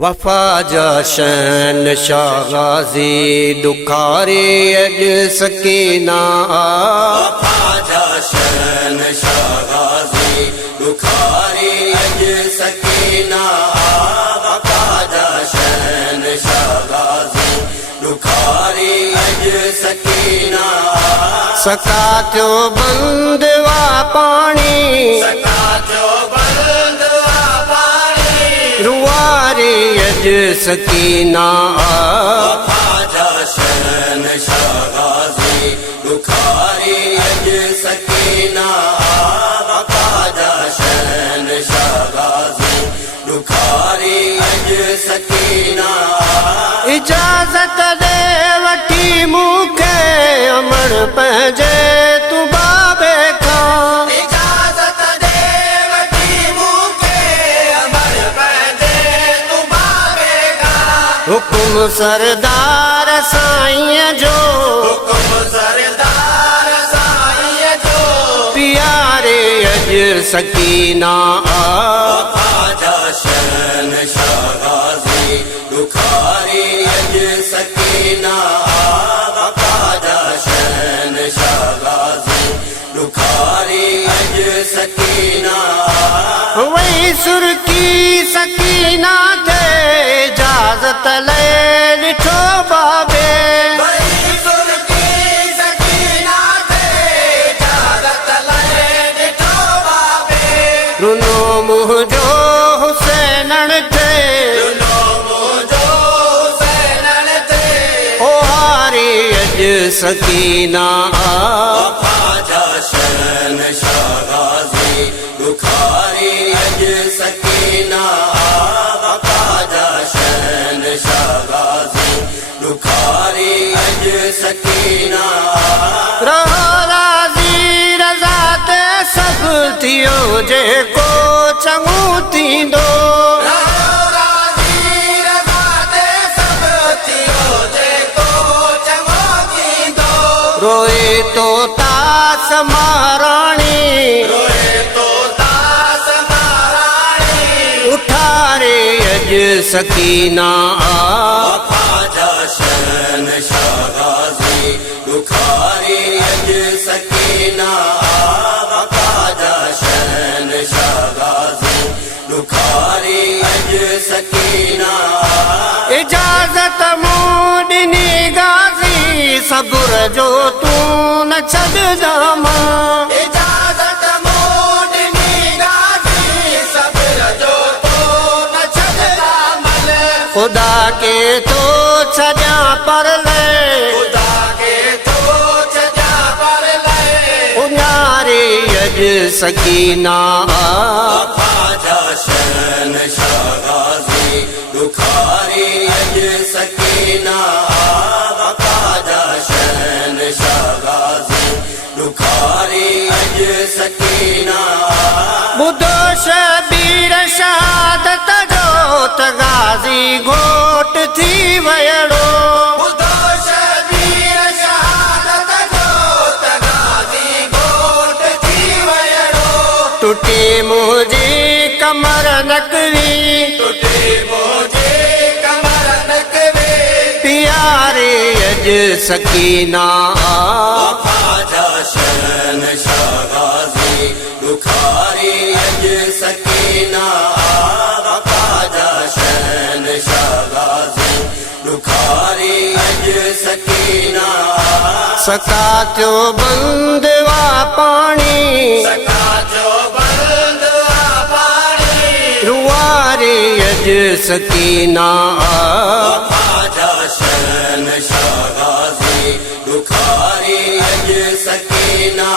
वफा जशन शागाजी दुखारी अज सकीना वफा जशन शागाजी दुखारी अज सकीना वफा जशन शागाजी दुखारी अज सकीना सका थियो बंदवा पानी रुवारी अज सकीना वफा जशन शागाजी दुखारी अज सकीना वफा जशन शागाजी दुखारी अज सकीना इजाजत दे वठी मूंखे अमर पंहिंजे तू बाबे खां इजाजत दे वठी मूंखे अमर पंहिंजे तू बाबे खां हुकुम सरदार साईं जो हुकुम सरदार साईं जो प्यारे अज सकीना वफा जशन शागाजी दुखारी अज सकीना वफा जशन शागाजी दुखारी अज सकीना वही सुरकी सकीना थे इजाजत ले ॾिठो बाबे वही सुरकी सकीना थे इजाजत ले ॾिठो बाबे रुनो मुंहिंजो हुसैनण थे रुनो मुंहिंजो हुसैनण थे ओ हारी अज सकीना वफा जशन शागाजी दुखारी अज सकीना वफा जशन शागाजी दुखारी अज सकीना रहो राज़ी रज़ा ते सभु थियो जेको चङो थींदो रोए तो तास महाराणी उठारे अज सकीना वफा जशन शागाजी दुखारी अज सकीना वफा जशन शागाजी दुखारी अज सकीना इजाजत मूं ॾिनी गाज़ी सबुर जो तूं न छॾजामा इजाजत मूं ॾिनी गाज़ी सब्र जो तो न छॾदा मन खुदा के तो छॾियां पर ले खुदा के तो छॾा पर ले उन्यारे अज सकीना वफा जशन शागाजी दुखारी अज सकीना वफा जशन शागाजी दुखारी अज सकीना ॿुधो शबीर शहादत जो त गाज़ी घोट थी वयड़ो ॿुधो शबीर शहादत जो त गाज़ी घोट थी वयड़ो टुटी मुंहिंजी कमर नकरी टुटे मुंहिंजे कमर नकरे प्यारे अज सकीना वफा जशन शागाजी दुखारी अज सकीना वफा जशन शागाजी दुखारी अज सकीना सका थियो बंदवा पानी सका जो बंद पाणी रुवारी अज सकीना वफा जशन शागाजी दुखारी अज सकीना